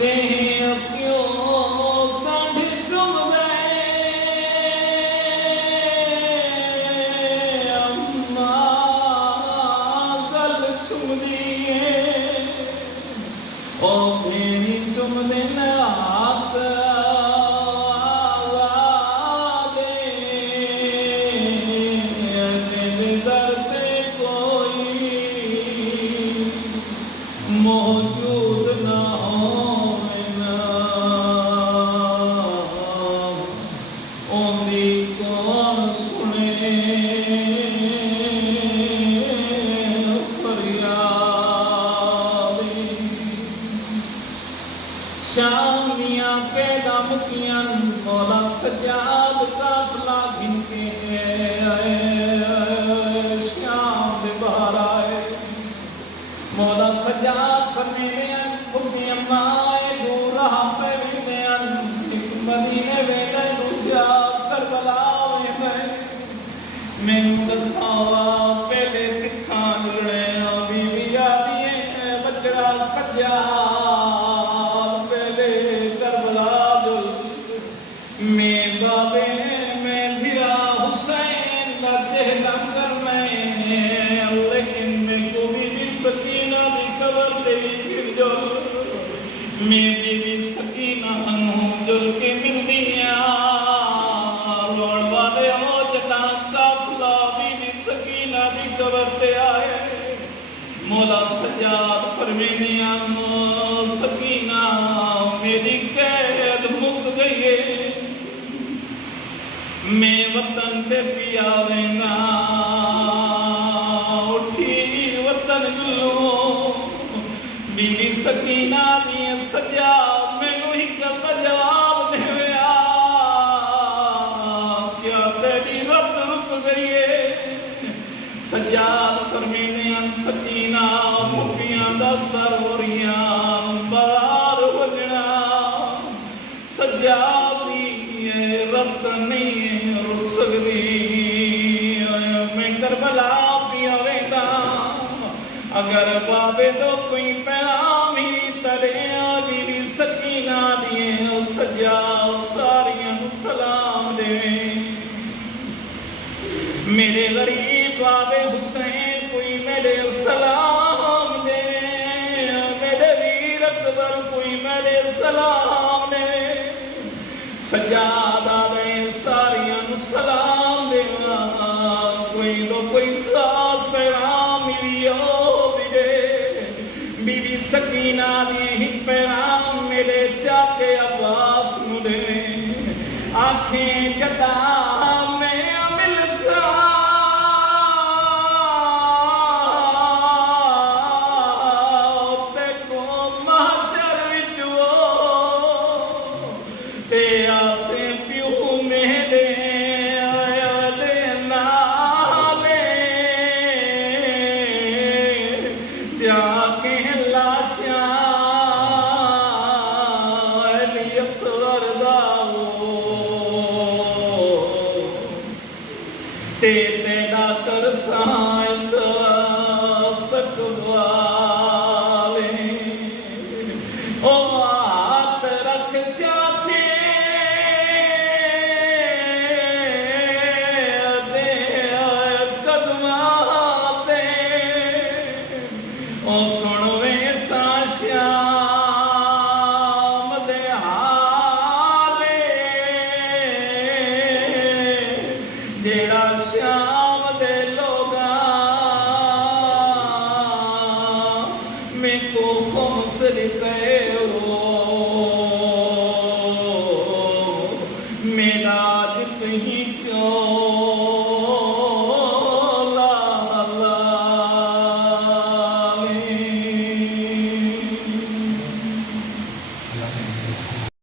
ते क्यों कंढ चुमदे अम्मा गल चुमदी है ओ भेणी चुमदे न हाथ मौजूद ना होवे ना ओंदी कौन सुने फरियाद शाम दियां के दम कियां मौला सजाद काफला गिन के शाम दे बाहर आए मौला सजाद फरमेने खुदी अम्मा दूर रहा पे विंदे एक मदीने वेंदे दूसरा करबला वेंदे मैनू दसावा पहले कित्थां जुड़े बीवी आदी बजड़ा सजाद पहले करबला जुल मैं बाबे मैं भिरा हुसैन दा जहदम कर मैं लेकिन मैं को भी सकीना दी कबर दे फिर जो मैं बीवी सकीना जुल के मिलदियां रोण वाले हो जटा काफला बीवी सकीना दी कबर ते आए मौला सजाद फरमानिया सकीना मेरी कैद मुक गई है मैं वतन ते पियावेगा उठी वतन गुलो बीवी सकीना दी सजा मैनू ही गल जवाब देवया क्या तेरी रत रुक गई है सजाद फरमाने सकीना मुखियां दा सर हो रहियां बाहर वजना सजाद दी रत नहीं रुक सकदी मैं करबला पिया वेंदा अगर बाबे तो कोई पैगाम ही तले बीवी सकीना दिए सजा सारियां सलाम दे मेरे गरीब बाबे हुसैन कोई मेरे सलाम दे मेरे वीर अकबर कोई मेरे सलाम दे सजादा दे सारियां सलाम देवा कोई तो कोई खास पैगाम मिलियो बीवी सकीना ने ही पैगाम मेरे जाके अब्बास मुझे आंखें जता मैं अमिल ते को महशर विच ते आसे प्यू मेरे दे नाले जाके ते तेरा तरसाए तकवाले ओ हाथ रख जाते दे कदमाते ओ सुनवे सा श्याम दे हाले जेड़ा श्याम दे लोगा मैं को खुमसर कहो मेरा जित ही क्यों